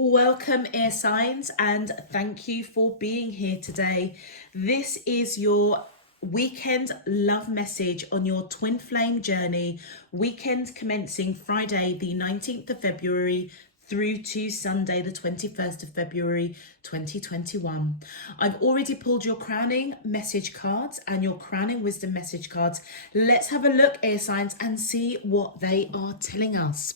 Welcome, air signs, and thank you for being here today. This is your weekend love message on your twin flame journey, weekend commencing Friday, the 19th of February through to Sunday, the 21st of February 2021. I've already pulled your crowning message cards and your crowning wisdom message cards. Let's have a look, air signs, and see what they are telling us.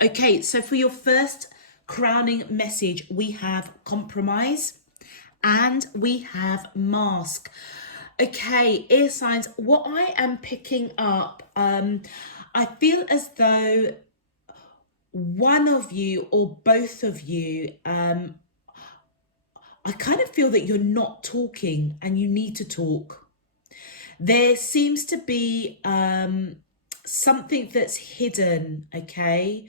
Okay, so for your first crowning message, we have compromise and we have mask. Okay, air signs, what I am picking up, I feel as though one of you or both of you, I kind of feel that you're not talking and you need to talk. There seems to be something that's hidden, okay,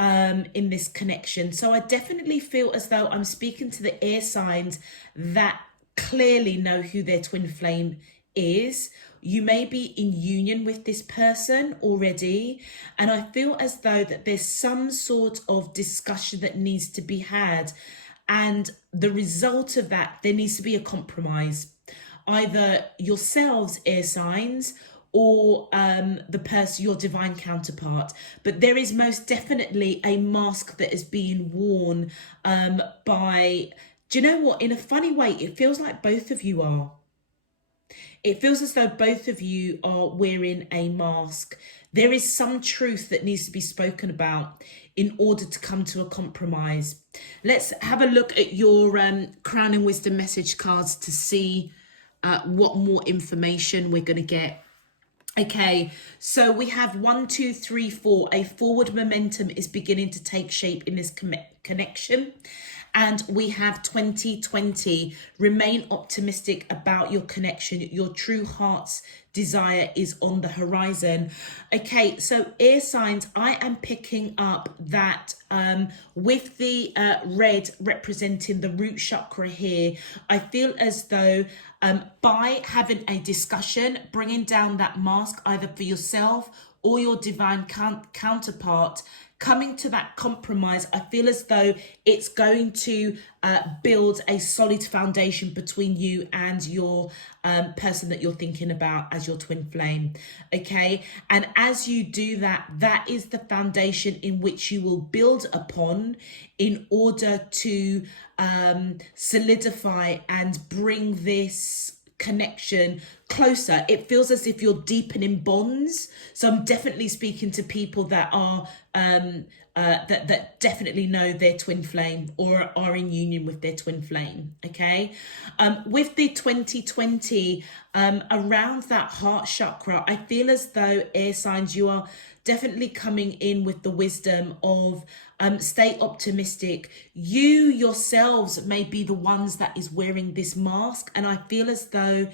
in this connection. So I definitely feel as though I'm speaking to the air signs that clearly know who their twin flame is. You may be in union with this person already, and I feel as though that there's some sort of discussion that needs to be had, and the result of that, there needs to be a compromise. Either yourselves, air signs, or the person, your divine counterpart. But there is most definitely a mask that is being worn by, do you know what? In a funny way, it feels like both of you are. It feels as though both of you are wearing a mask. There is some truth that needs to be spoken about in order to come to a compromise. Let's have a look at your crowning wisdom message cards to see what more information we're going to get. Okay, so we have 1, 2, 3, 4. A forward momentum is beginning to take shape in this connection. And we have 2020. Remain optimistic about your connection. Your true heart's desire is on the horizon. Okay, so air signs, I am picking up that with the red representing the root chakra here, I feel as though by having a discussion, bringing down that mask either for yourself or your divine counterpart, coming to that compromise, I feel as though it's going to build a solid foundation between you and your person that you're thinking about as your twin flame. Okay, and as you do that, that is the foundation in which you will build upon in order to solidify and bring this connection closer. It feels as if you're deepening bonds. So I'm definitely speaking to people that are that definitely know their twin flame or are in union with their twin flame. Okay, with the 2020 around that heart chakra, I feel as though air signs, you are definitely coming in with the wisdom of stay optimistic. You yourselves may be the ones that is wearing this mask, and I feel as though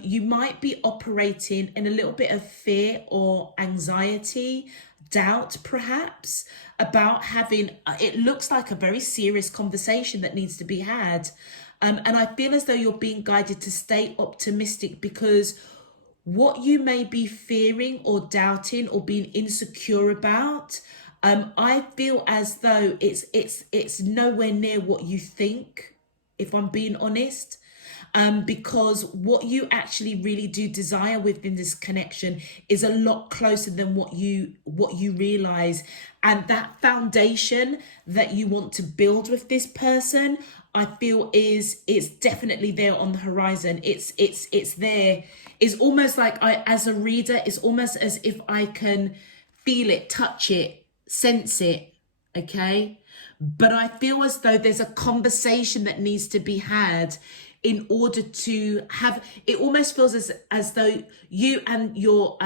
you might be operating in a little bit of fear or anxiety, doubt perhaps, about having, it looks like a very serious conversation that needs to be had. And I feel as though you're being guided to stay optimistic, because what you may be fearing or doubting or being insecure about, I feel as though it's nowhere near what you think, if I'm being honest. Because what you actually really do desire within this connection is a lot closer than what you realize, and that foundation that you want to build with this person, I feel it's definitely there on the horizon. It's there. It's almost like as a reader, it's almost as if I can feel it, touch it, sense it. Okay, but I feel as though there's a conversation that needs to be had in order to have, it almost feels as though you and your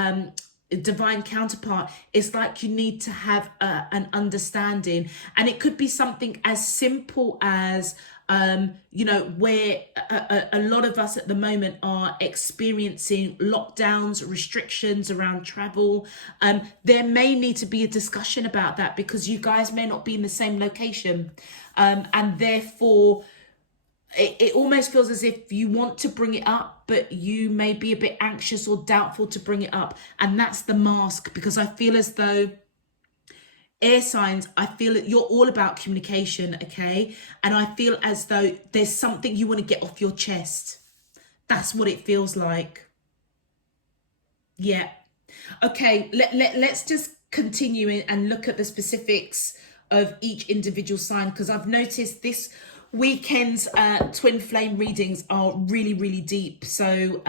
divine counterpart, it's like you need to have an understanding. And it could be something as simple as where a lot of us at the moment are experiencing lockdowns, restrictions around travel. There may need to be a discussion about that, because you guys may not be in the same location, and therefore it almost feels as if you want to bring it up, but you may be a bit anxious or doubtful to bring it up. And that's the mask, because I feel as though Air signs, I feel that you're all about communication, okay? And I feel as though there's something you want to get off your chest. That's what it feels like. Yeah. Okay, let's just continue and look at the specifics of each individual sign, because I've noticed this weekend's twin flame readings are really, really deep. So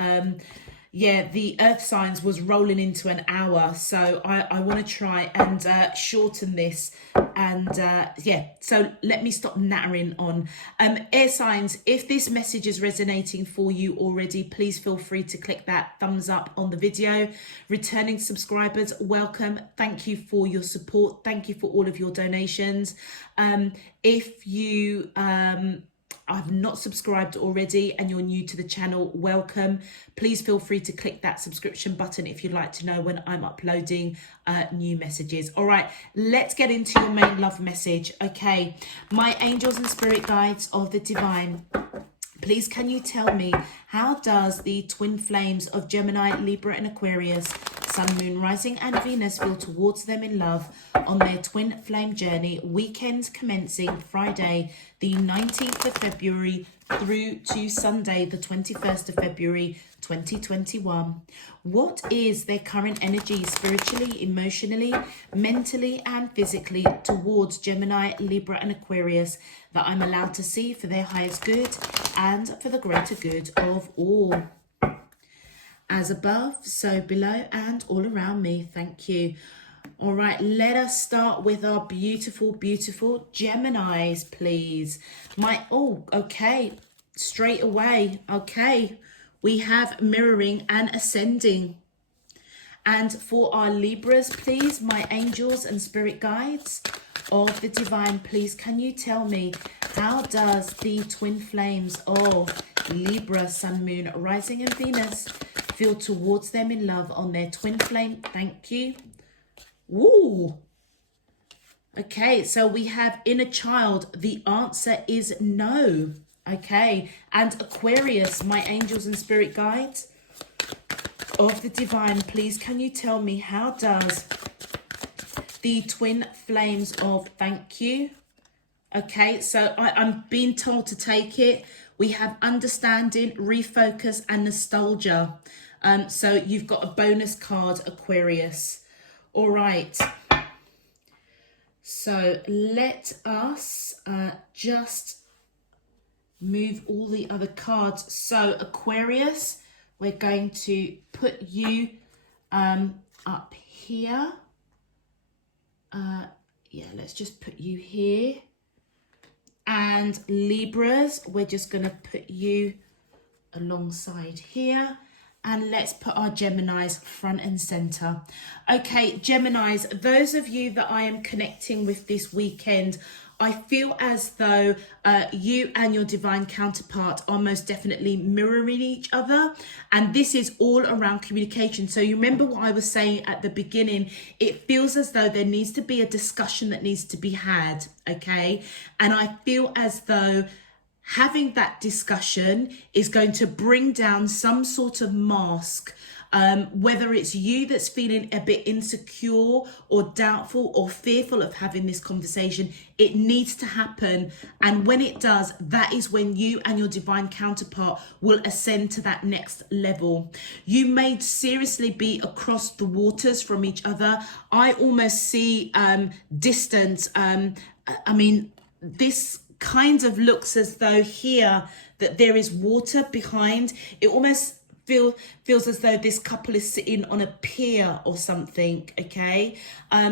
yeah, the earth signs was rolling into an hour, so I want to try and shorten this. And yeah, so let me stop nattering on. Air signs, if this message is resonating for you already, please feel free to click that thumbs up on the video. Returning subscribers, welcome. Thank you for your support. Thank you for all of your donations. If you I've not subscribed already and you're new to the channel, welcome. Please feel free to click that subscription button if you'd like to know when I'm uploading new messages. All right, let's get into your main love message. Okay, my angels and spirit guides of the divine, please can you tell me, how does the twin flames of Gemini, Libra and Aquarius, Sun, Moon, Rising and Venus feel towards them in love on their twin flame journey, weekends commencing Friday the 19th of February through to Sunday the 21st of February 2021? What is their current energy spiritually, emotionally, mentally and physically towards Gemini, Libra and Aquarius that I'm allowed to see for their highest good and for the greater good of all? As above, so below and all around me. Thank you. All right, let us start with our beautiful, beautiful Geminis, please. Okay, straight away. Okay, we have mirroring and ascending. And for our Libras, please, my angels and spirit guides of the divine, please can you tell me, how does the twin flames of Libra, Sun, Moon, Rising and Venus feel towards them in love on their twin flame? Thank you. Ooh. Okay, so we have inner child. The answer is no. Okay, and Aquarius, my angels and spirit guides of the divine, please can you tell me, how does the twin flames of, thank you. Okay, so I'm being told to take it. We have understanding, refocus and nostalgia. So you've got a bonus card, Aquarius. All right. So let us just move all the other cards. So Aquarius, we're going to put you up here. Yeah, let's just put you here. And Libras, we're just going to put you alongside here. And let's put our Geminis front and center. Okay, Geminis, those of you that I am connecting with this weekend, I feel as though you and your divine counterpart are most definitely mirroring each other. And this is all around communication. So you remember what I was saying at the beginning, it feels as though there needs to be a discussion that needs to be had, okay? And I feel as though having that discussion is going to bring down some sort of mask, whether it's you that's feeling a bit insecure or doubtful or fearful of having this conversation. It needs to happen, and when it does, that is when you and your divine counterpart will ascend to that next level. You may seriously be across the waters from each other. I almost see distance. I mean, this kind of looks as though here that there is water behind. It almost feels as though this couple is sitting on a pier or something, okay?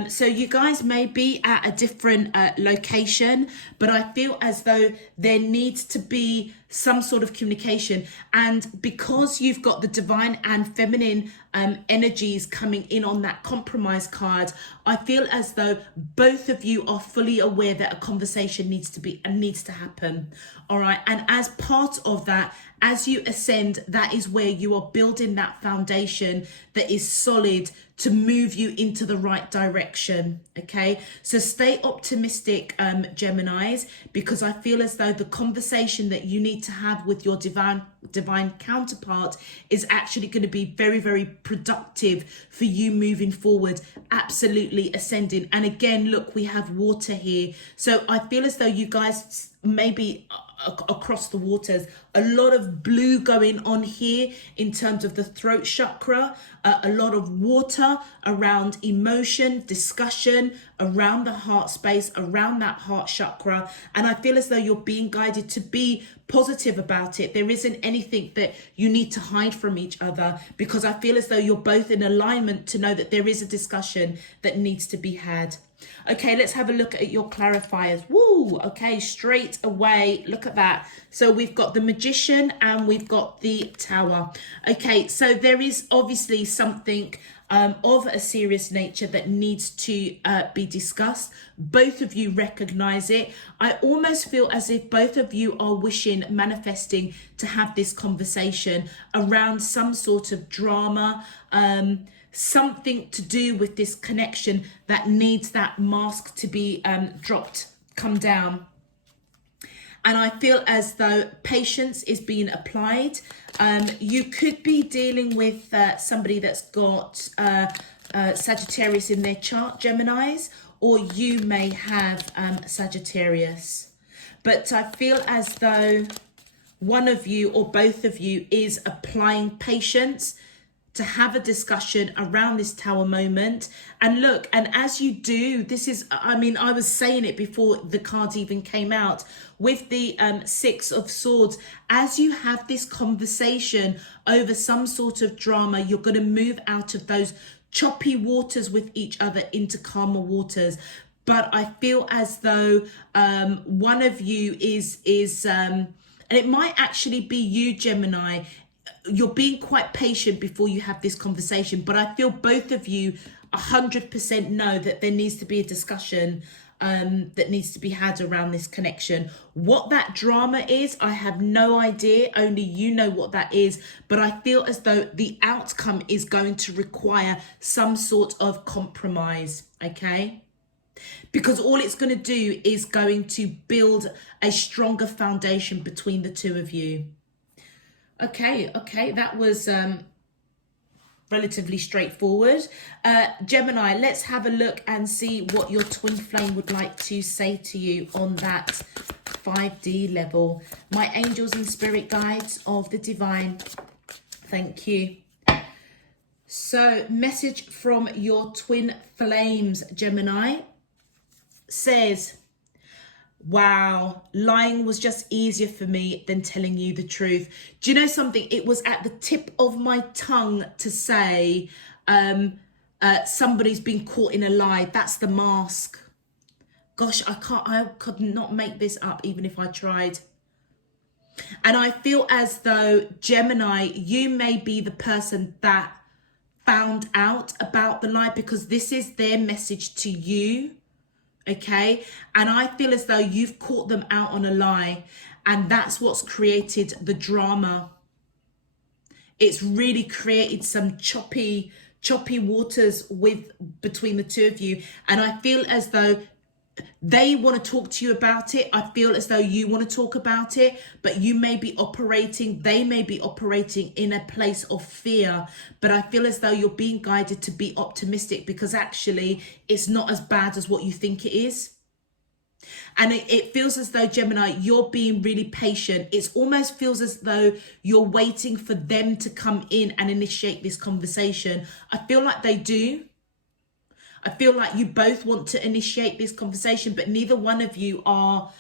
So you guys may be at a different location, but I feel as though there needs to be some sort of communication. And because you've got the divine and feminine energies coming in on that compromise card, I feel as though both of you are fully aware that a conversation needs to happen. All right, and as part of that, as you ascend, that is where you are building that foundation that is solid to move you into the right direction. Okay, so stay optimistic, Geminis, because I feel as though the conversation that you need to have with your divine counterpart is actually going to be very, very productive for you moving forward. Absolutely ascending. And again, look, we have water here, so I feel as though you guys maybe across the waters, a lot of blue going on here in terms of the throat chakra, a lot of water around emotion, discussion, around the heart space, around that heart chakra. And I feel as though you're being guided to be positive about it. There isn't anything that you need to hide from each other, because I feel as though you're both in alignment to know that there is a discussion that needs to be had. Okay, let's have a look at your clarifiers. Woo, okay, straight away, look at that. So we've got the Magician and we've got the Tower. Okay, so there is obviously something of a serious nature that needs to be discussed. Both of you recognize it. I almost feel as if both of you are wishing, manifesting to have this conversation around some sort of drama, something to do with this connection that needs that mask to be dropped, come down. And I feel as though patience is being applied. You could be dealing with somebody that's got Sagittarius in their chart, Geminis, or you may have Sagittarius. But I feel as though one of you or both of you is applying patience to have a discussion around this Tower moment. And look, and as you do, this is, I mean, I was saying it before the cards even came out, with the Six of Swords, as you have this conversation over some sort of drama, you're going to move out of those choppy waters with each other into calmer waters. But I feel as though one of you is and it might actually be you, Gemini, you're being quite patient before you have this conversation, but I feel both of you 100% know that there needs to be a discussion that needs to be had around this connection. What that drama is, I have no idea. Only you know what that is. But I feel as though the outcome is going to require some sort of compromise, okay? Because all it's going to do is going to build a stronger foundation between the two of you. Okay, that was relatively straightforward. Gemini, let's have a look and see what your twin flame would like to say to you on that 5D level. My angels and spirit guides of the divine, thank you. So, message from your twin flames, Gemini, says, wow, lying was just easier for me than telling you the truth. Do you know something? It was at the tip of my tongue to say somebody's been caught in a lie. That's the mask. Gosh, I could not make this up even if I tried. And I feel as though, Gemini, you may be the person that found out about the lie, because this is their message to you. Okay, and I feel as though you've caught them out on a lie, and that's what's created the drama. It's really created some choppy waters between the two of you, and I feel as though they want to talk to you about it. I feel as though you want to talk about it, but they may be operating in a place of fear. But I feel as though you're being guided to be optimistic, because actually it's not as bad as what you think it is. And it feels as though, Gemini, you're being really patient. It almost feels as though you're waiting for them to come in and initiate this conversation. I feel like they do. I feel like you both want to initiate this conversation, but neither one of you are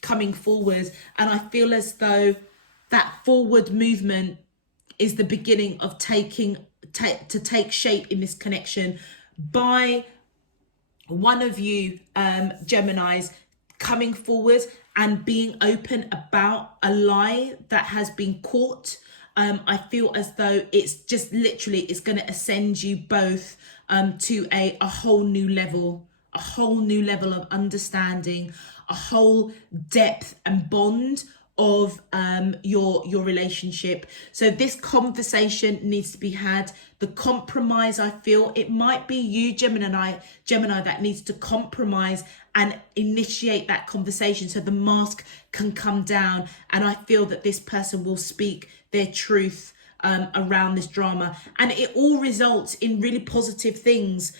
coming forward. And I feel as though that forward movement is the beginning of to take shape in this connection by one of you, Geminis, coming forward and being open about a lie that has been caught. I feel as though it's just literally, it's going to ascend you both to a whole new level of understanding, a whole depth and bond of your relationship. So this conversation needs to be had. The compromise, I feel it might be you, Gemini, that needs to compromise and initiate that conversation so the mask can come down. And I feel that this person will speak their truth around this drama, and it all results in really positive things,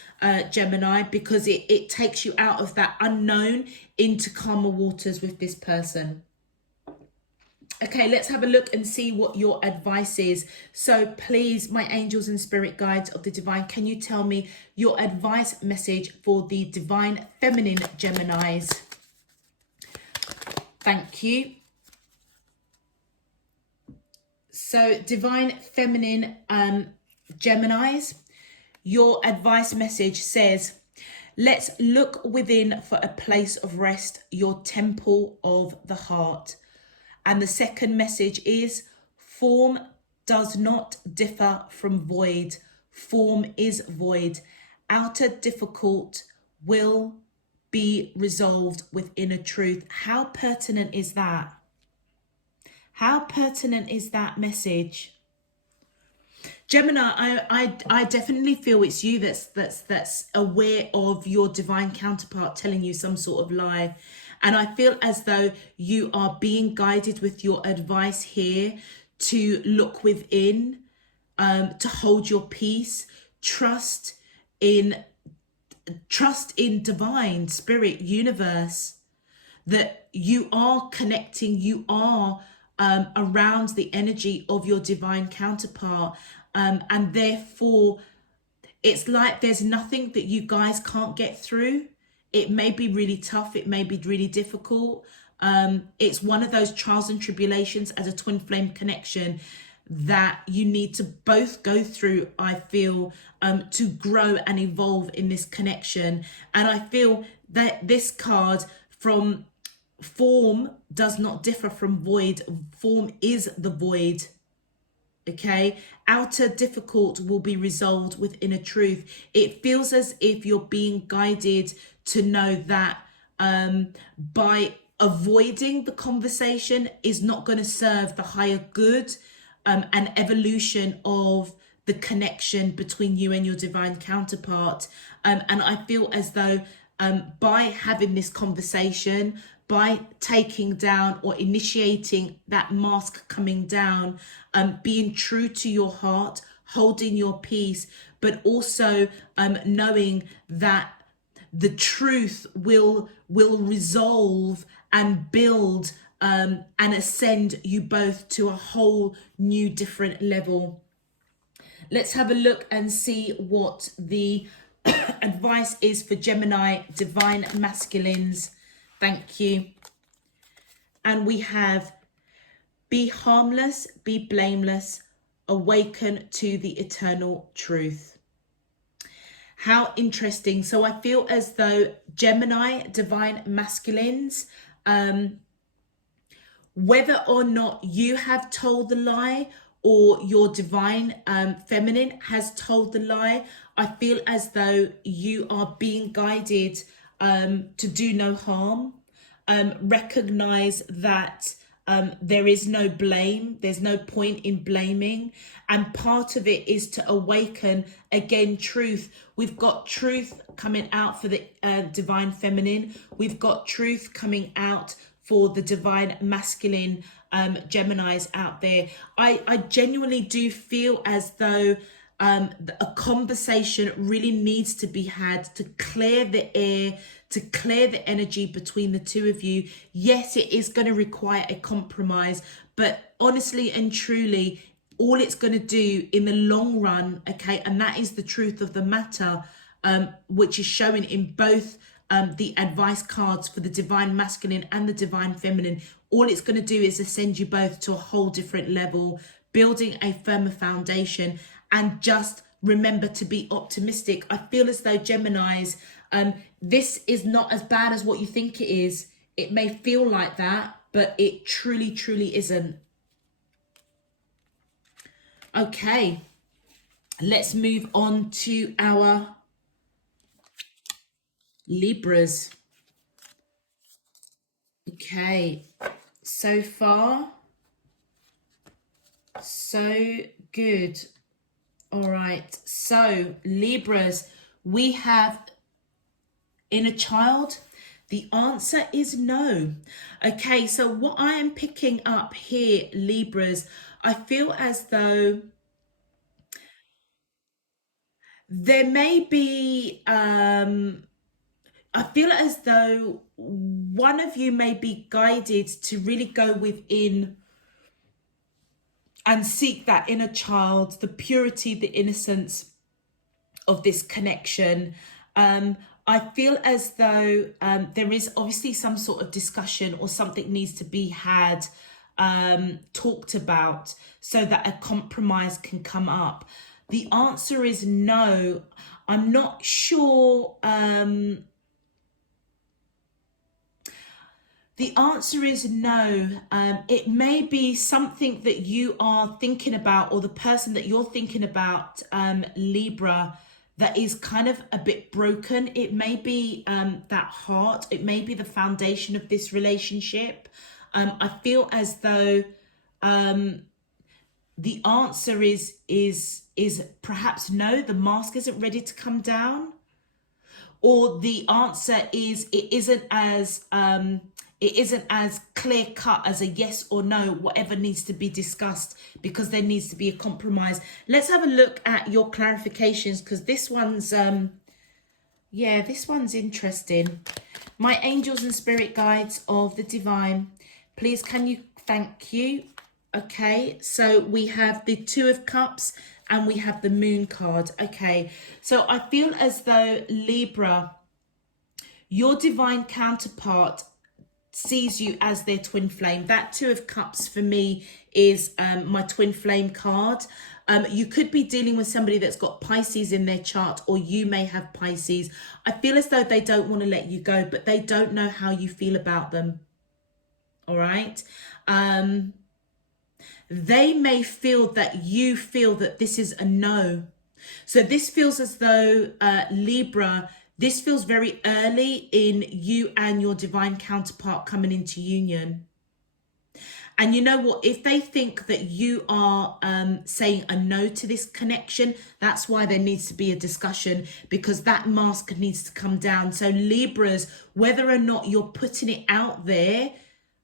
Gemini, because it takes you out of that unknown into calmer waters with this person. Okay, let's have a look and see what your advice is. So please, my angels and spirit guides of the divine, can you tell me your advice message for the divine feminine Geminis? Thank you. So divine feminine Geminis, your advice message says, let's look within for a place of rest, your temple of the heart. And the second message is, form does not differ from void. Form is void. Outer difficult will be resolved with inner truth. How pertinent is that? How pertinent is that message? Gemini, I definitely feel it's you that's aware of your divine counterpart telling you some sort of lie. And I feel as though you are being guided with your advice here to look within, to hold your peace, trust in divine spirit, universe, that you are connecting, you are around the energy of your divine counterpart, and therefore it's like there's nothing that you guys can't get through. It may be really tough, it may be really difficult. It's one of those trials and tribulations as a twin flame connection that you need to both go through, I feel, to grow and evolve in this connection. And I feel that this card from form does not differ from void. Form is the void. Okay, outer difficult will be resolved with inner truth. It feels as if you're being guided to know that by avoiding the conversation is not going to serve the higher good and evolution of the connection between you and your divine counterpart. And I feel as though by having this conversation, by taking down or initiating that mask coming down, being true to your heart, holding your peace, but also knowing that the truth will resolve and build and ascend you both to a whole new different level. Let's have a look and see what the advice is for Gemini divine masculines. Thank you. And we have, be harmless, be blameless, awaken to the eternal truth. How interesting. So I feel as though Gemini divine masculines, whether or not you have told the lie or your divine feminine has told the lie, I feel as though you are being guided to do no harm. Recognize that there is no blame. There's no point in blaming. And part of it is to awaken, again, truth. We've got truth coming out for the divine feminine. We've got truth coming out for the divine masculine Geminis out there. I genuinely do feel as though a conversation really needs to be had to clear the air, to clear the energy between the two of you. Yes, it is going to require a compromise, but honestly and truly, all it's going to do in the long run, okay, and that is the truth of the matter, which is showing in both the advice cards for the divine masculine and the divine feminine. All it's going to do is ascend you both to a whole different level, building a firmer foundation. And just remember to be optimistic. I feel as though Geminis, this is not as bad as what you think it is. It may feel like that, but it truly, truly isn't. Okay, let's move on to our Libras. Okay, So far, so good. All right. So Libras, we have inner child. The answer is no. Okay, so what I am picking up here, Libras, I feel as though there may be, I feel as though one of you may be guided to really go within and seek that inner child, the purity, the innocence of this connection. I feel as though there is obviously some sort of discussion or something needs to be had, talked about, so that a compromise can come up. The answer is no. I'm not sure. The answer is no. It may be something that you are thinking about, or the person that you're thinking about, Libra, that is kind of a bit broken. It may be that heart. It may be the foundation of this relationship. I feel as though the answer is perhaps no. The mask isn't ready to come down, or the answer is it isn't as clear cut as a yes or no, whatever needs to be discussed, because there needs to be a compromise. Let's have a look at your clarifications, because this one's, this one's interesting. My angels and spirit guides of the divine, please can you, thank you. Okay, so we have the Two of Cups and we have the Moon card. Okay, so I feel as though Libra, your divine counterpart sees you as their twin flame. That Two of Cups for me is my twin flame card. You could be dealing with somebody that's got Pisces in their chart, or you may have Pisces. I feel as though they don't want to let you go, but they don't know how you feel about them. All right. They may feel that you feel that this is a no. So this feels as though Libra, this feels very early in you and your divine counterpart coming into union. And you know what? If they think that you are saying a no to this connection, that's why there needs to be a discussion, because that mask needs to come down. So Libras, whether or not you're putting it out there,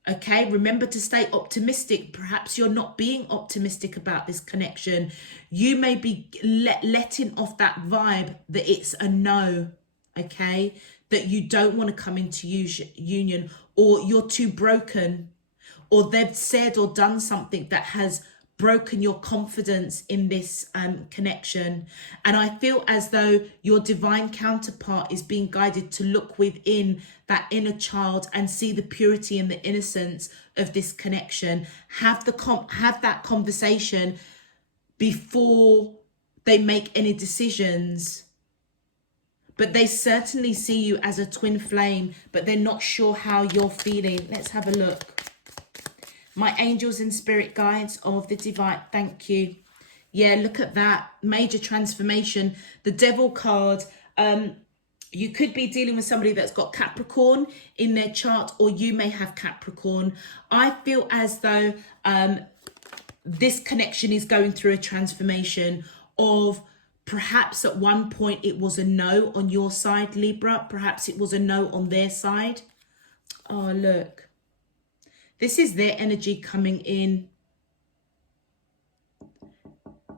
okay, remember to stay optimistic. Perhaps you're not being optimistic about this connection. You may be letting off that vibe that it's a no, okay, that you don't want to come into union, or you're too broken, or they've said or done something that has broken your confidence in this connection. And I feel as though your divine counterpart is being guided to look within that inner child and see the purity and the innocence of this connection. Have that conversation before they make any decisions. But they certainly see you as a twin flame, but they're not sure how you're feeling. Let's have a look. My angels and spirit guides of the divine, thank you. Yeah, look at that. Major transformation. The Devil card. You could be dealing with somebody that's got Capricorn in their chart, or you may have Capricorn. I feel as though this connection is going through a transformation of, perhaps at one point it was a no on your side, Libra. Perhaps it was a no on their side. Oh, look. This is their energy coming in.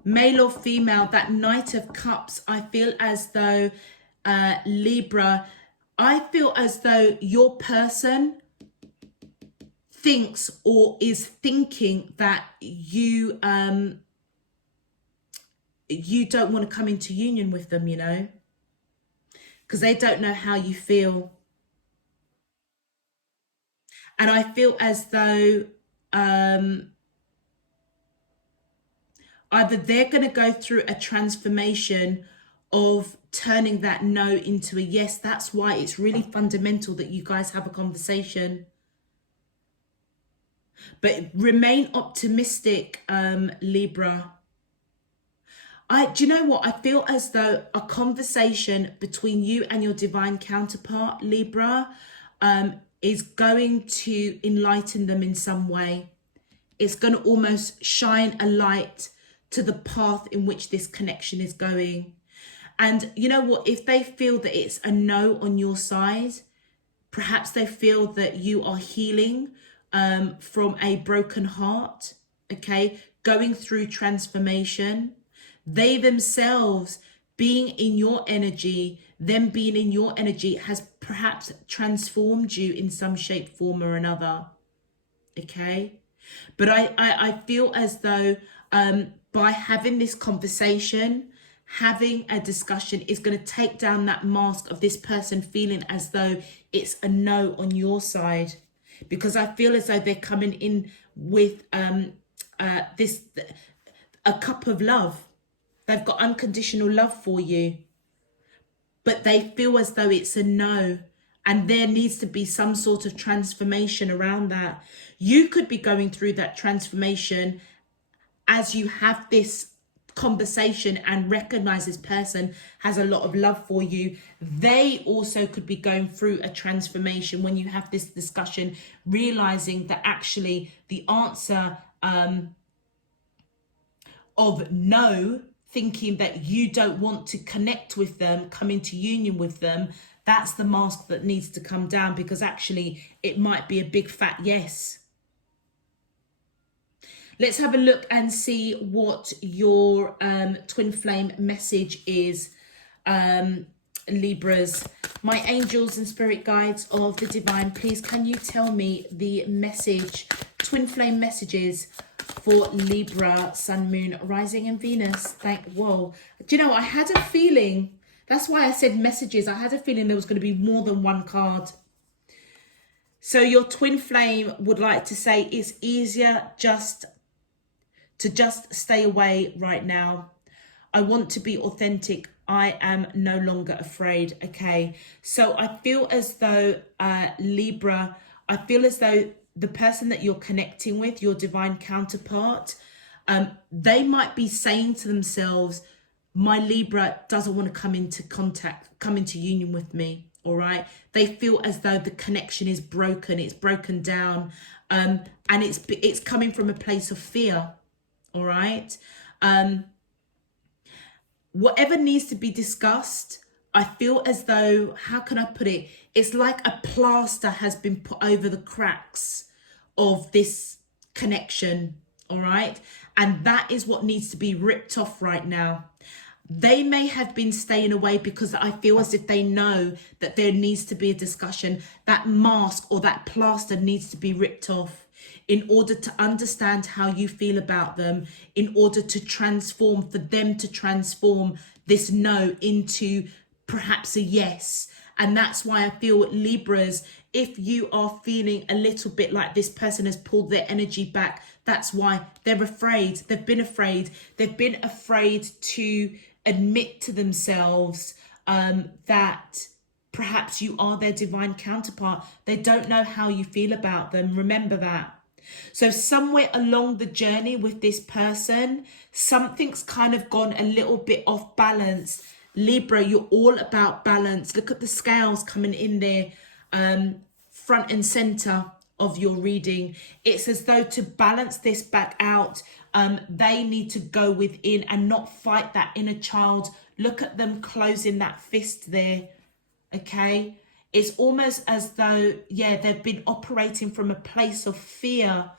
Male or female, that Knight of Cups, I feel as though, Libra, I feel as though your person thinks or is thinking that you don't want to come into union with them, you know, because they don't know how you feel. And I feel as though either they're going to go through a transformation of turning that no into a yes. That's why it's really fundamental that you guys have a conversation. But remain optimistic, Libra. Do you know what? I feel as though a conversation between you and your divine counterpart, Libra, is going to enlighten them in some way. It's going to almost shine a light to the path in which this connection is going. And you know what? If they feel that it's a no on your side, perhaps they feel that you are healing from a broken heart, okay, going through transformation. They themselves being in your energy, them being in your energy has perhaps transformed you in some shape, form or another, okay? But I feel as though by having this conversation, having a discussion is going to take down that mask of this person feeling as though it's a no on your side, because I feel as though they're coming in with this a cup of love. They've got unconditional love for you, but they feel as though it's a no, and there needs to be some sort of transformation around that. You could be going through that transformation as you have this conversation and recognize this person has a lot of love for you. They also could be going through a transformation when you have this discussion, realizing that actually the answer of no, thinking that you don't want to connect with them, come into union with them, that's the mask that needs to come down, because actually it might be a big fat yes. Let's have a look and see what your twin flame message is, Libras. My angels and spirit guides of the divine, please can you tell me the message, twin flame messages for Libra, Sun, Moon, Rising and Venus. Whoa. Do you know, I had a feeling, that's why I said messages. I had a feeling there was going to be more than one card. So your twin flame would like to say it's easier to just stay away right now. I want to be authentic. I am no longer afraid. Okay. So I feel as though Libra, I feel as though the person that you're connecting with, your divine counterpart, they might be saying to themselves, my Libra doesn't want to come into union with me. All right. They feel as though the connection is broken. It's broken down. And it's coming from a place of fear. All right. Whatever needs to be discussed, I feel as though, how can I put it? It's like a plaster has been put over the cracks of this connection. All right. And that is what needs to be ripped off right now. They may have been staying away because I feel as if they know that there needs to be a discussion. That mask or that plaster needs to be ripped off in order to understand how you feel about them, in order to transform, for them to transform this no into perhaps a yes. And that's why I feel, Libras, if you are feeling a little bit like this person has pulled their energy back, that's why they're afraid. They've been afraid. They've been afraid to admit to themselves that perhaps you are their divine counterpart. They don't know how you feel about them. Remember that. So somewhere along the journey with this person, something's kind of gone a little bit off balance. Libra, you're all about balance. Look at the scales coming in there, front and center of your reading. It's as though to balance this back out, they need to go within and not fight that inner child. Look at them closing that fist there. Okay. It's almost as though, yeah, they've been operating from a place of fear.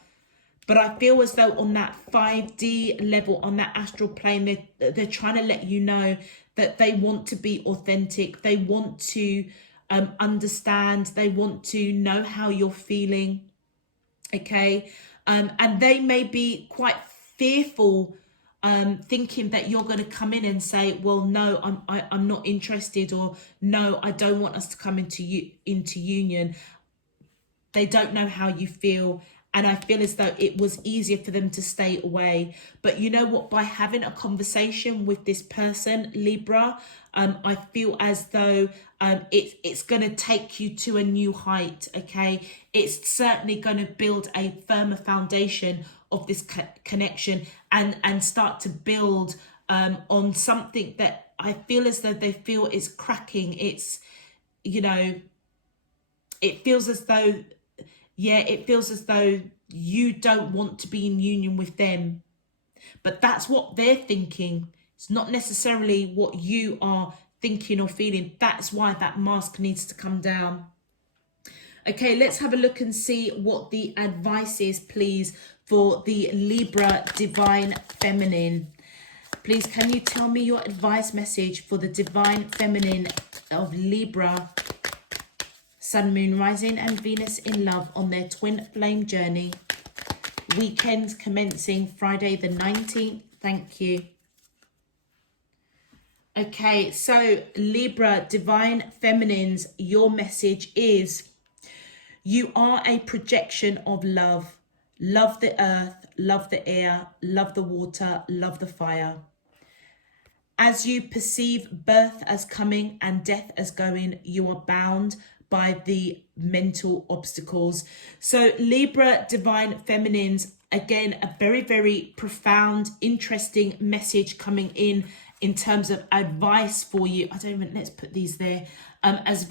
But I feel as though on that 5D level, on that astral plane, they're trying to let you know that they want to be authentic. They want to understand. They want to know how you're feeling. Okay. And they may be quite fearful, thinking that you're going to come in and say, well, no, I'm not interested, or no, I don't want us to come into union. They don't know how you feel. And I feel as though it was easier for them to stay away. But you know what? By having a conversation with this person, Libra, I feel as though it's going to take you to a new height, okay? It's certainly going to build a firmer foundation of this connection and start to build on something that I feel as though they feel is cracking. It's, you know, it feels as though, yeah, it feels as though you don't want to be in union with them. But that's what they're thinking. It's not necessarily what you are thinking or feeling. That's why that mask needs to come down. Okay, let's have a look and see what the advice is, please, for the Libra Divine Feminine. Please, can you tell me your advice message for the Divine Feminine of Libra, Sun, Moon, Rising and Venus in Love on their twin flame journey? Weekend commencing Friday the 19th. Thank you. Okay, so Libra Divine Feminines, your message is you are a projection of love. Love the earth, love the air, love the water, love the fire. As you perceive birth as coming and death as going, you are bound by the mental obstacles. So Libra Divine Feminines, again, a very, very profound, interesting message coming in terms of advice for you. I don't even, let's put these there. As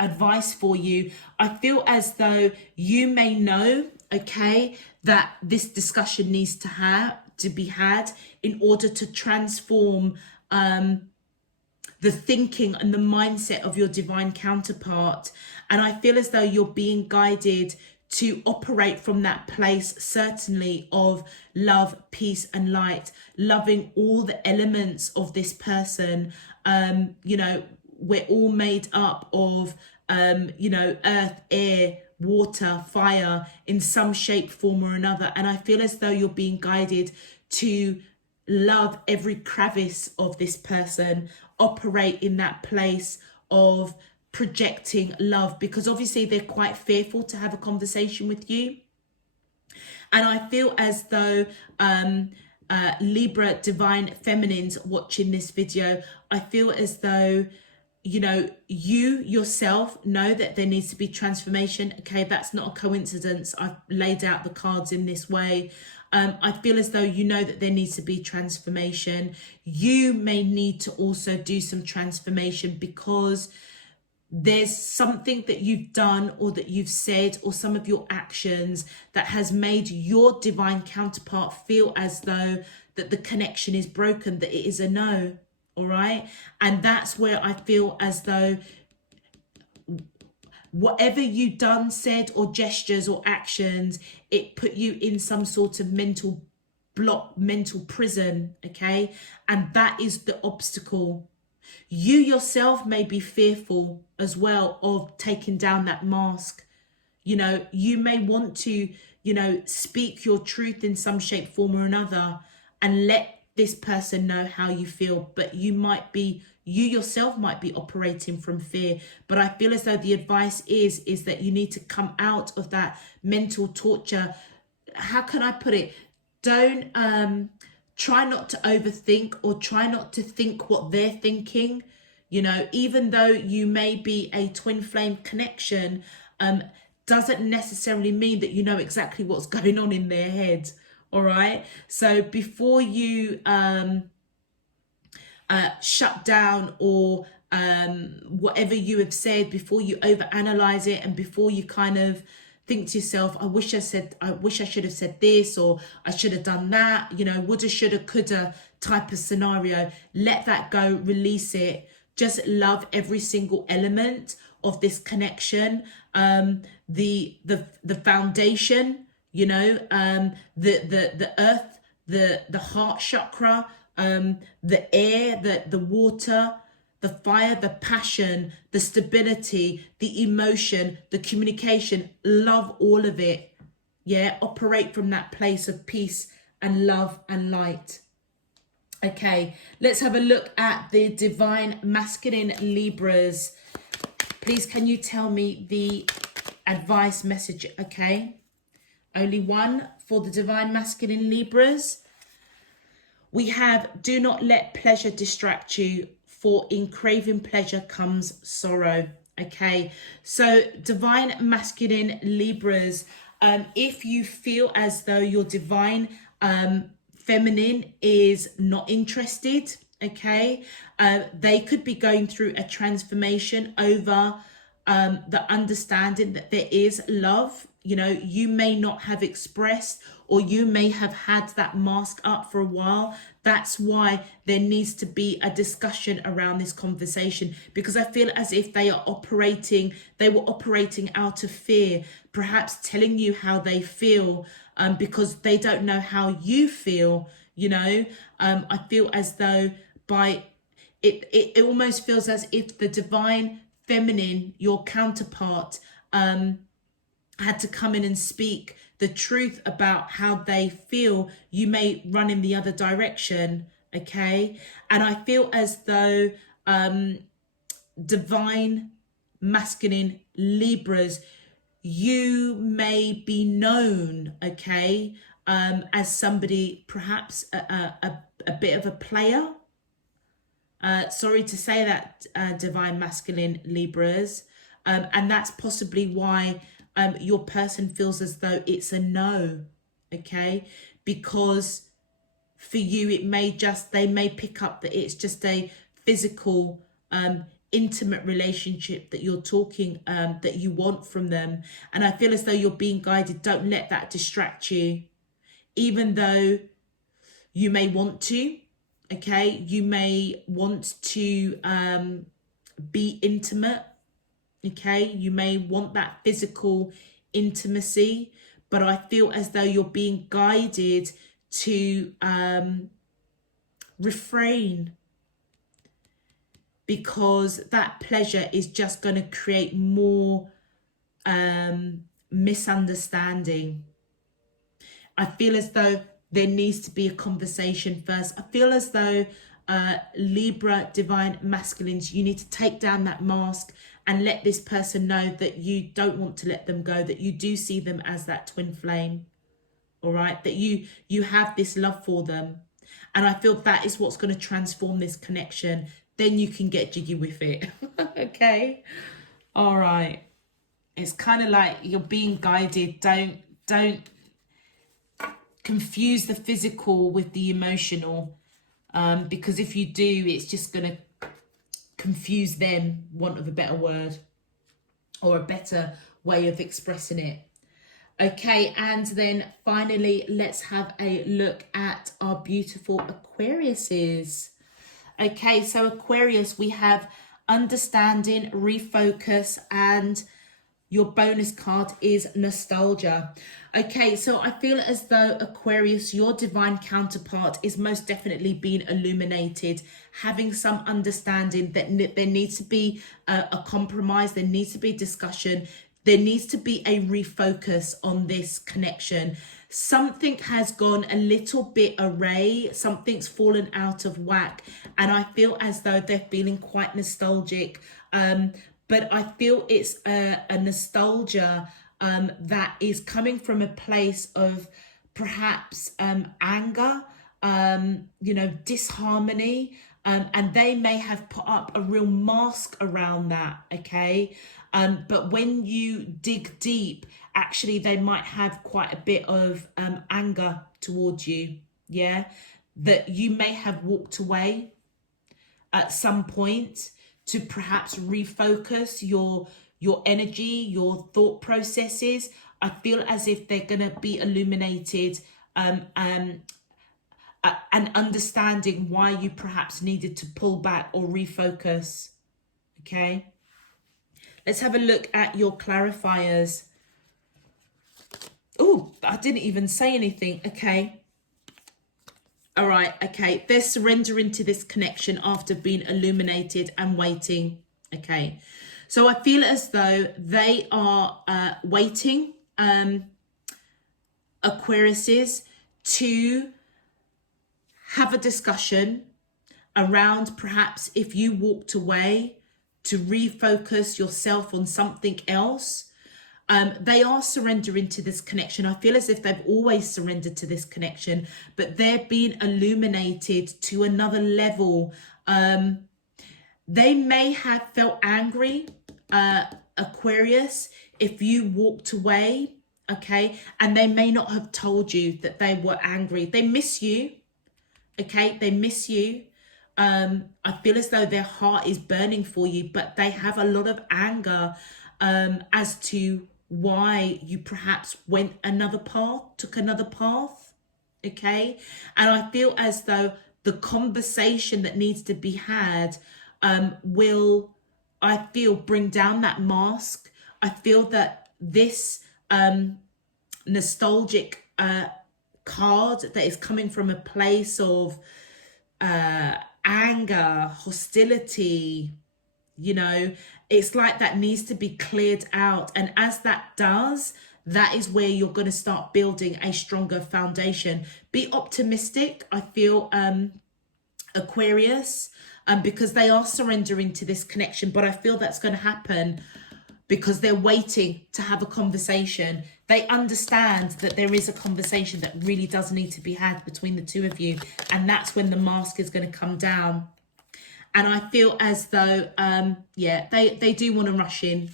advice for you. I feel as though you may know, okay, that this discussion needs to be had in order to transform the thinking and the mindset of your divine counterpart. And I feel as though you're being guided to operate from that place, certainly, of love, peace and light, loving all the elements of this person. You know, we're all made up of, you know, earth, air, water, fire in some shape, form or another. And I feel as though you're being guided to love every crevice of this person, operate in that place of projecting love, because obviously they're quite fearful to have a conversation with you. And I feel as though Libra Divine Feminines watching this video, I feel as though, you know, you yourself know that there needs to be transformation. Okay, that's not a coincidence. I've laid out the cards in this way. I feel as though you know that there needs to be transformation. You may need to also do some transformation because there's something that you've done or that you've said or some of your actions that has made your divine counterpart feel as though that the connection is broken, that it is a no. All right. And that's where I feel as though whatever you done, said or gestures or actions, it put you in some sort of mental block, mental prison. Okay. And that is the obstacle. You yourself may be fearful as well of taking down that mask. You know, you may want to, you know, speak your truth in some shape, form or another and let this person know how you feel, but you yourself might be operating from fear. But I feel as though the advice is that you need to come out of that mental torture. How can I put it? Don't try not to overthink or try not to think what they're thinking. You know, even though you may be a twin flame connection, doesn't necessarily mean that you know exactly what's going on in their head. All right. So before you shut down or whatever you have said, before you overanalyze it and before you kind of think to yourself, I wish I should have said this, or I should have done that, you know, woulda, shoulda, coulda type of scenario, let that go, release it. Just love every single element of this connection. The foundation, you know, the earth, the heart chakra, the air, the water, the fire, the passion, the stability, the emotion, the communication, love all of it. Yeah, operate from that place of peace and love and light. Okay, let's have a look at the Divine Masculine Libras. Please, can you tell me the advice message? Okay, only one for the Divine Masculine Libras. We have, do not let pleasure distract you, for in craving pleasure comes sorrow. Okay, so Divine Masculine Libras, if you feel as though your Divine Feminine is not interested, okay, they could be going through a transformation over the understanding that there is love. You know, you may not have expressed, or you may have had that mask up for a while. That's why there needs to be a discussion around this conversation, because I feel as if they were operating out of fear, perhaps telling you how they feel, because they don't know how you feel. You know, I feel as though it almost feels as if the divine feminine, your counterpart, had to come in and speak the truth about how they feel. You may run in the other direction, okay? And I feel as though divine masculine Libras, you may be known, okay, as somebody perhaps a bit of a player. Sorry to say that, divine masculine Libras, and that's possibly why your person feels as though it's a no, okay? Because for you, they may pick up that it's just a physical, intimate relationship that you're talking, that you want from them. And I feel as though you're being guided. Don't let that distract you, even though you may want to, okay? You may want to be intimate, okay? You may want that physical intimacy, but I feel as though you're being guided to refrain, because that pleasure is just going to create more misunderstanding. I feel as though there needs to be a conversation first. I feel as though Libra divine masculines, you need to take down that mask and let this person know that you don't want to let them go, that you do see them as that twin flame, all right? That you have this love for them. And I feel that is what's going to transform this connection. Then you can get jiggy with it, okay? All right. It's kind of like you're being guided. Don't confuse the physical with the emotional, because if you do, it's just going to confuse them, want of a better word or a better way of expressing it. Okay, and then finally, let's have a look at our beautiful Aquariuses. Okay, so Aquarius, we have understanding, refocus, and your bonus card is nostalgia. Okay, so I feel as though Aquarius, your divine counterpart, is most definitely being illuminated, having some understanding that there needs to be a compromise, there needs to be discussion, there needs to be a refocus on this connection. Something has gone a little bit awry, something's fallen out of whack, and I feel as though they're feeling quite nostalgic. But I feel it's a nostalgia that is coming from a place of perhaps anger, disharmony, and they may have put up a real mask around that, okay? But when you dig deep, actually they might have quite a bit of anger towards you, yeah? That you may have walked away at some point to perhaps refocus your energy, your thought processes. I feel as if they're going to be illuminated, and understanding why you perhaps needed to pull back or refocus. Okay, let's have a look at your clarifiers. Oh, I didn't even say anything. Okay. All right, okay, they're surrendering to this connection after being illuminated and waiting, okay? So I feel as though they are waiting, Aquariuses, to have a discussion around perhaps if you walked away, to refocus yourself on something else. They are surrendering to this connection. I feel as if they've always surrendered to this connection, but they're being illuminated to another level. They may have felt angry, Aquarius, if you walked away, okay? And they may not have told you that they were angry. They miss you, okay? They miss you. I feel as though their heart is burning for you, but they have a lot of anger as to why you perhaps went another path, took another path. Okay. And I feel as though the conversation that needs to be had will, I feel, bring down that mask. I feel that this nostalgic card that is coming from a place of anger, hostility, you know, it's like that needs to be cleared out. And as that does, that is where you're going to start building a stronger foundation. Be optimistic, I feel, Aquarius, because they are surrendering to this connection, but I feel that's going to happen because they're waiting to have a conversation. They understand that there is a conversation that really does need to be had between the two of you, and that's when the mask is going to come down. And I feel as though, they do want to rush in.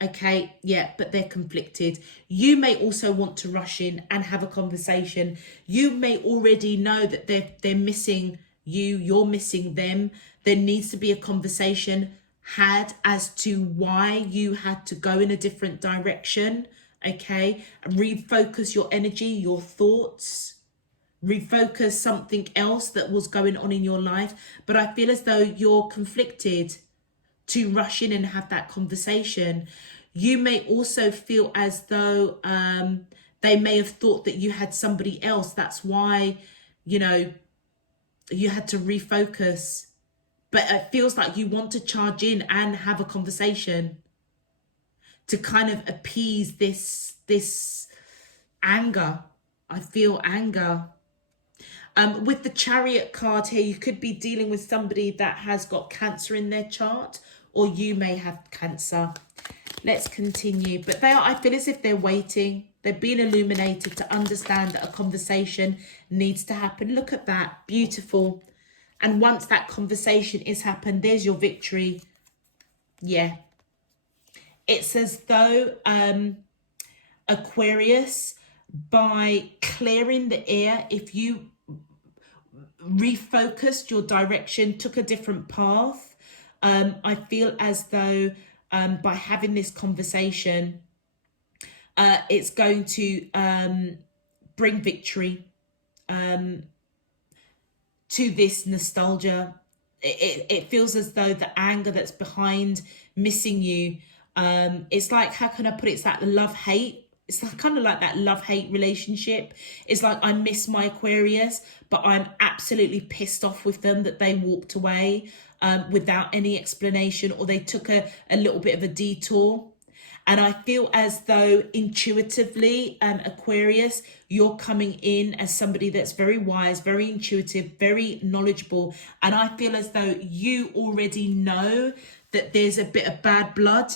Okay, yeah, but they're conflicted. You may also want to rush in and have a conversation. You may already know that they're missing you, you're missing them. There needs to be a conversation had as to why you had to go in a different direction. Okay, refocus your energy, your thoughts, refocus something else that was going on in your life. But I feel as though you're conflicted to rush in and have that conversation. You may also feel as though they may have thought that you had somebody else. That's why, you know, you had to refocus. But it feels like you want to charge in and have a conversation to kind of appease this anger. I feel anger. With the Chariot card here, you could be dealing with somebody that has got Cancer in their chart, or you may have Cancer. Let's continue. But I feel as if they're waiting. They're being illuminated to understand that a conversation needs to happen. Look at that. Beautiful. And once that conversation is happened, there's your victory. Yeah. It's as though Aquarius, by clearing the air, if you refocused your direction, took a different path, I feel as though by having this conversation, it's going to bring victory to this nostalgia. It feels as though the anger that's behind missing you, it's like, how can I put it? It's that love-hate. It's like, kind of like that love-hate relationship. It's like, I miss my Aquarius, but I'm absolutely pissed off with them that they walked away without any explanation, or they took a little bit of a detour. And I feel as though intuitively, Aquarius, you're coming in as somebody that's very wise, very intuitive, very knowledgeable. And I feel as though you already know that there's a bit of bad blood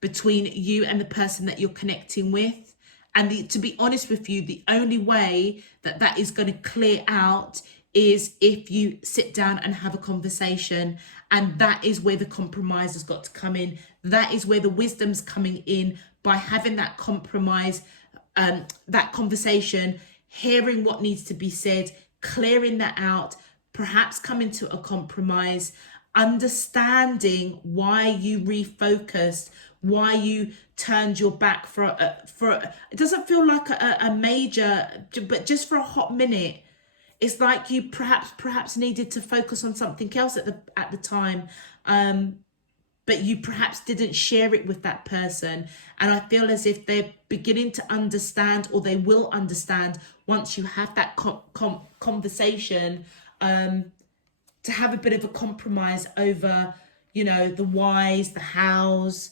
between you and the person that you're connecting with. And to be honest with you, the only way that is going to clear out is if you sit down and have a conversation. And that is where the compromise has got to come in. That is where the wisdom's coming in, by having that compromise, that conversation, hearing what needs to be said, clearing that out, perhaps coming to a compromise, understanding why you refocused, why you turned your back for it doesn't feel like a major, but just for a hot minute. It's like you perhaps needed to focus on something else at the time, but you perhaps didn't share it with that person. And I feel as if they're beginning to understand, or they will understand once you have that conversation, to have a bit of a compromise over, you know, the whys, the hows,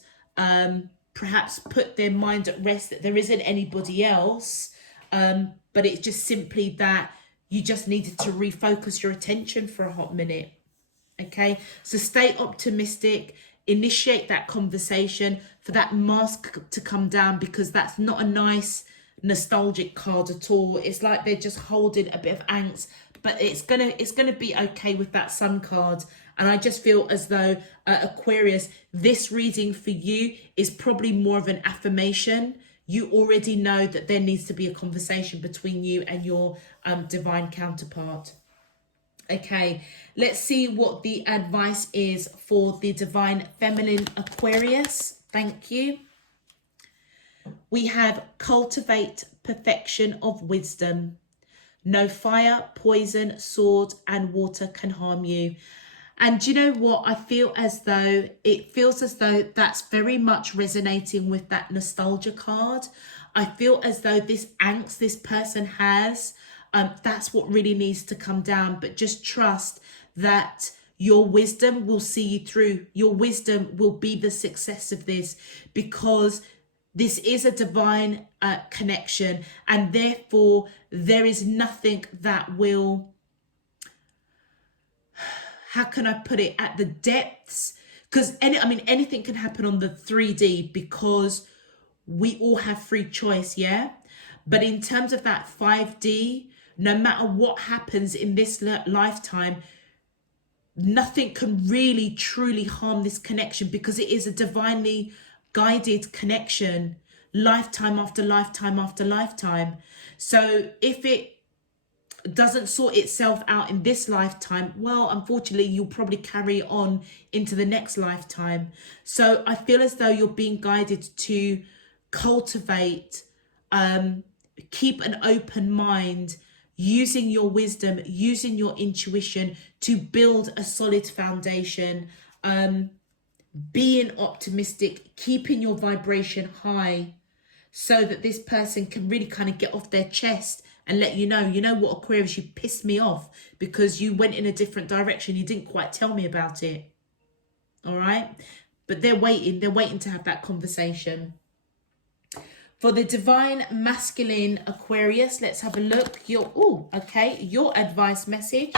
perhaps put their mind at rest that there isn't anybody else, but it's just simply that you just needed to refocus your attention for a hot minute. Okay, so stay optimistic, initiate that conversation for that mask to come down, because that's not a nice nostalgic card at all. It's like they're just holding a bit of angst, but it's gonna be okay with that Sun card. And I just feel as though Aquarius, this reading for you is probably more of an affirmation. You already know that there needs to be a conversation between you and your divine counterpart. Okay, let's see what the advice is for the divine feminine Aquarius. Thank you. We have cultivate perfection of wisdom. No fire, poison, sword, and water can harm you. And do you know what? I feel as though that's very much resonating with that nostalgia card. I feel as though this angst this person has, that's what really needs to come down. But just trust that your wisdom will see you through. Your wisdom will be the success of this, because this is a divine connection, and therefore there is nothing that will, how can I put it, at the depths, because anything can happen on the 3D, because we all have free choice, yeah? But in terms of that 5D, no matter what happens in this lifetime, nothing can really truly harm this connection, because it is a divinely guided connection, lifetime after lifetime after lifetime. So if it doesn't sort itself out in this lifetime, well, unfortunately, you'll probably carry on into the next lifetime. So I feel as though you're being guided to cultivate, keep an open mind, using your wisdom, using your intuition to build a solid foundation, being optimistic, keeping your vibration high, so that this person can really kind of get off their chest and let you know what, Aquarius, you pissed me off because you went in a different direction. You didn't quite tell me about it. All right. But they're waiting to have that conversation. For the divine masculine Aquarius, let's have a look. Your advice message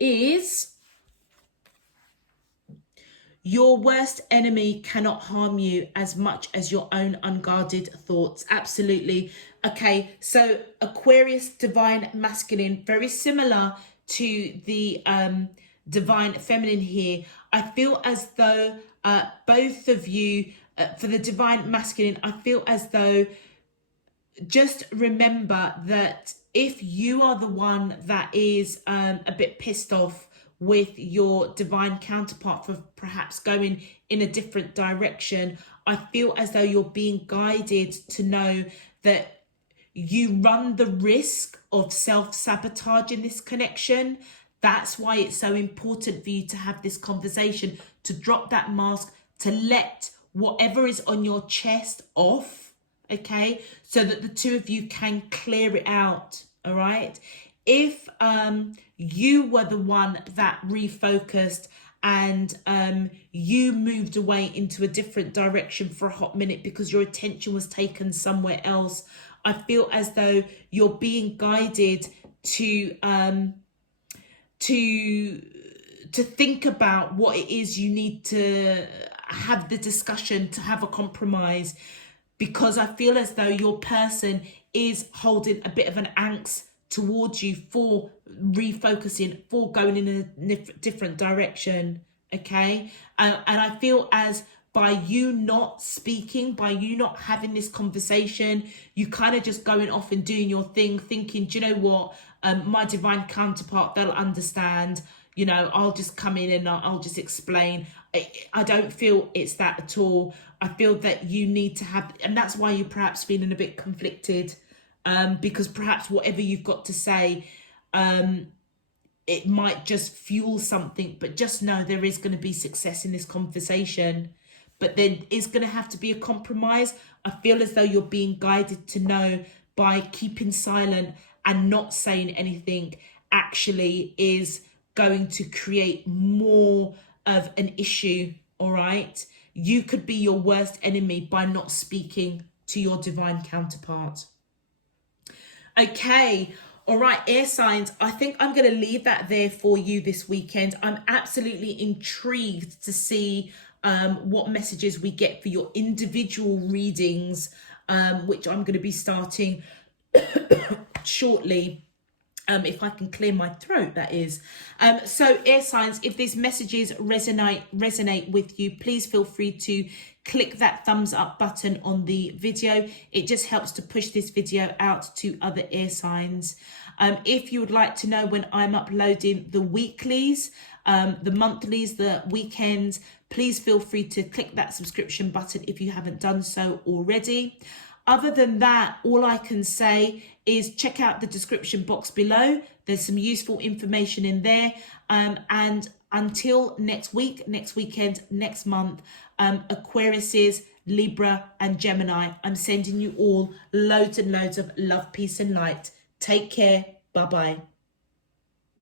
is: your worst enemy cannot harm you as much as your own unguarded thoughts. Absolutely. Okay, so Aquarius divine masculine, very similar to the divine feminine here. I feel as though both of you, for the divine masculine, I feel as though, just remember that if you are the one that is a bit pissed off with your divine counterpart for perhaps going in a different direction, I feel as though you're being guided to know that you run the risk of self-sabotage in this connection. That's why it's so important for you to have this conversation, to drop that mask, to let whatever is on your chest off, okay, so that the two of you can clear it out. All right. If you were the one that refocused and you moved away into a different direction for a hot minute because your attention was taken somewhere else, I feel as though you're being guided to think about what it is you need to have the discussion, to have a compromise, because I feel as though your person is holding a bit of an angst towards you for refocusing, for going in a different direction, okay? And I feel as by you not speaking, by you not having this conversation, you kind of just going off and doing your thing, thinking, do you know what, my divine counterpart, they'll understand, I'll just come in and I'll just explain. I don't feel it's that at all. I feel that you need to have, and that's why you're perhaps feeling a bit conflicted, because perhaps whatever you've got to say, it might just fuel something, but just know there is going to be success in this conversation. But there is going to have to be a compromise. I feel as though you're being guided to know by keeping silent and not saying anything actually is going to create more of an issue, all right? You could be your worst enemy by not speaking to your divine counterpart. Okay, all right, air signs, I think I'm going to leave that there for you this weekend. I'm absolutely intrigued to see what messages we get for your individual readings, which I'm going to be starting shortly. If I can clear my throat, that is. So air signs, if these messages resonate with you, please feel free to click that thumbs up button on the video. It just helps to push this video out to other air signs. If you would like to know when I'm uploading the weeklies, the monthlies, the weekends, please feel free to click that subscription button if you haven't done so already. Other than that, all I can say is check out the description box below. There's some useful information in there. And until next week, next weekend, next month, Aquariuses, Libra and Gemini, I'm sending you all loads and loads of love, peace and light. Take care. Bye-bye.